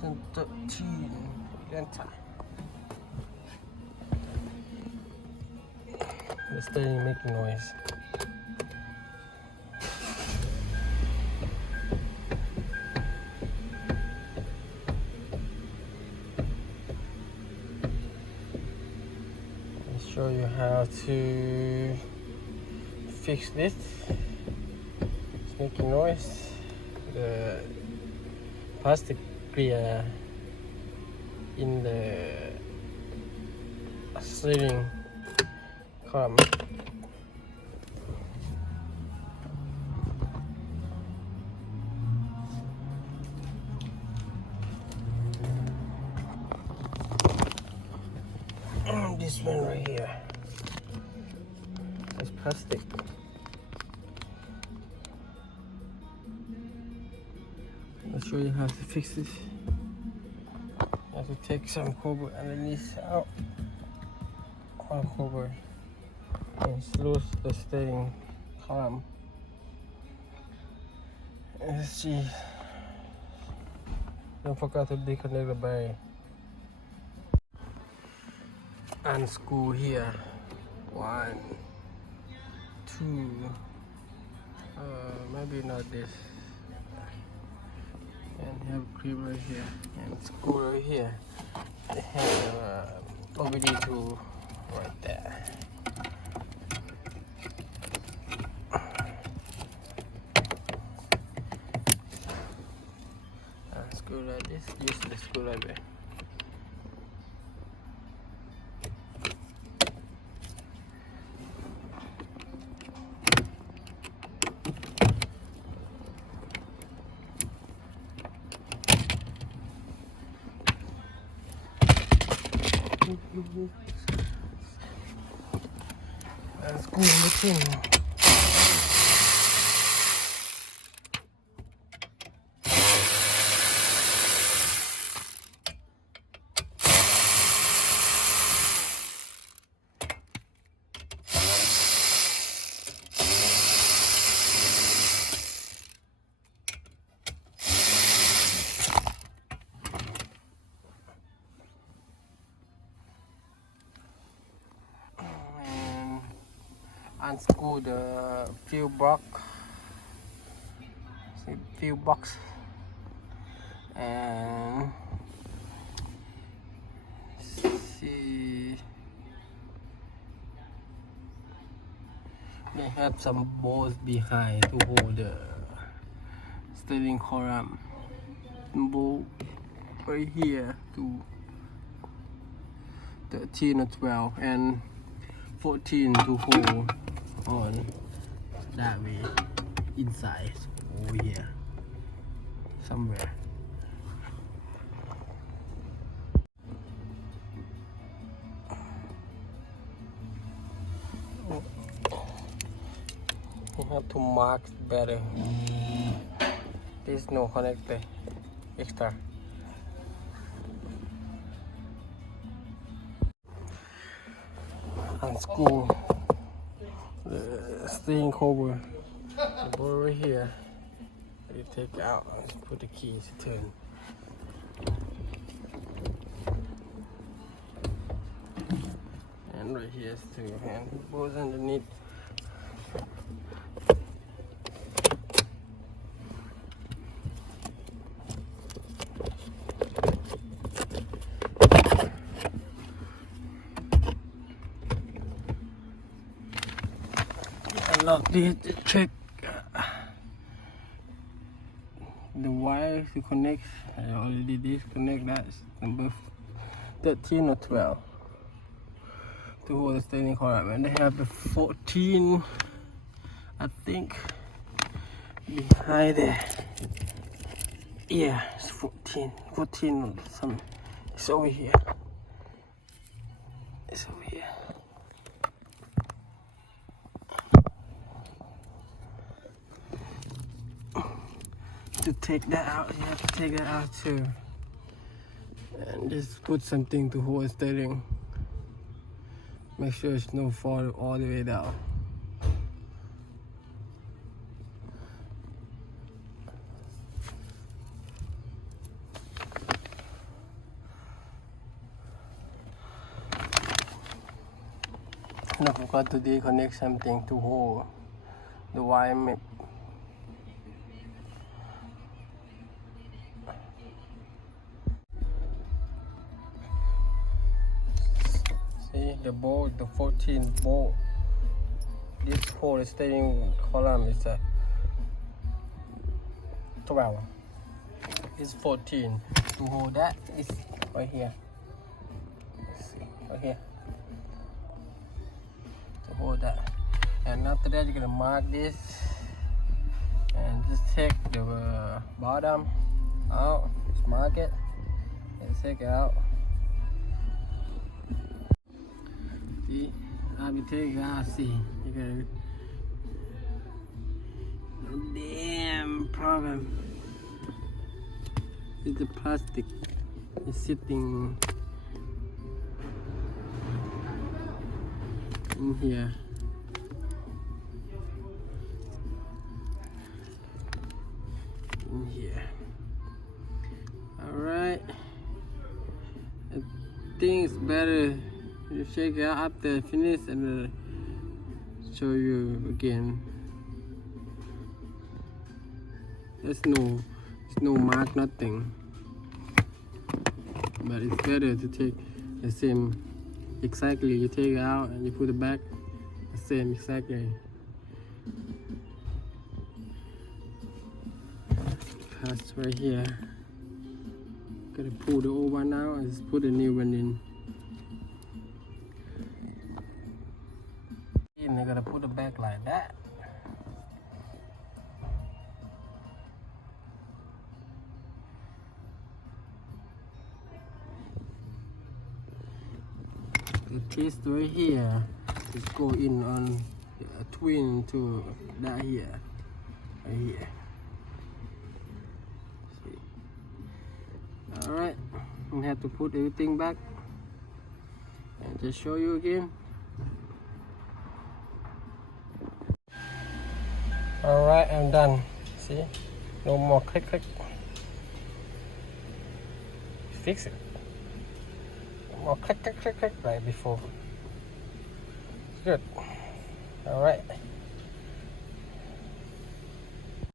2013 Elantra. The steering making noise. I'll show you how to fix this. It's making noise. The plastic clear in the steering column. This one right here. It's plastic. I'll show you how to fix this. You have to take some cover underneath out. One cover and loose the steering column. Let's see. Don't forget to disconnect the bearing. Unscrew here. 1, 2. Maybe not this. And have a clip right here and screw right here. They have OBD tool right there. Screw like this. Use the screwdriver. And screw the pin. Unscrew the fuel box, and see they have some bolts behind to hold the steering column. Bolt right here to 13 or 12 and 14 to hold on that way inside over here somewhere. You have to mark better. There's no connector extra. Unscrew the steering cover, the bolt right here. You take out and put the keys to turn. And right here is two, and it goes underneath. Unlock this to check the wire to connect. I already disconnect that. Number 13 or 12 to hold the steering column, and they have the 14, I think, behind there. Yeah, it's 14 or something. It's over here. It's over here. To take that out, you have to take that out too, and just put something to hold steering. Make sure it's no fall all the way down. I forgot to disconnect something to hold the wire. See the bolt, the 14 bolt. This whole steering column is a 12. It's 14. To hold that is right here. Let's see, right here. To hold that. And after that, you're gonna mark this and just take the bottom out. Just mark it and take it out. See, I'll be taking it out. See, you got damn problem. It's the plastic is sitting in here. In here. Alright. I think it's better you shake it out after finish and show you again. There's no mark, nothing. But it's better to take the same exactly. You take it out and you put it back the same exactly. Pass right here. Gotta pull the old one out and just put the new one in. And I gotta put it back like that. The piece right here is go in on a twin to that here, right here. See. All right, we have to put everything back and just show you again. All right, I'm done. See, no more click. Fix it. More click like before. Good. All right.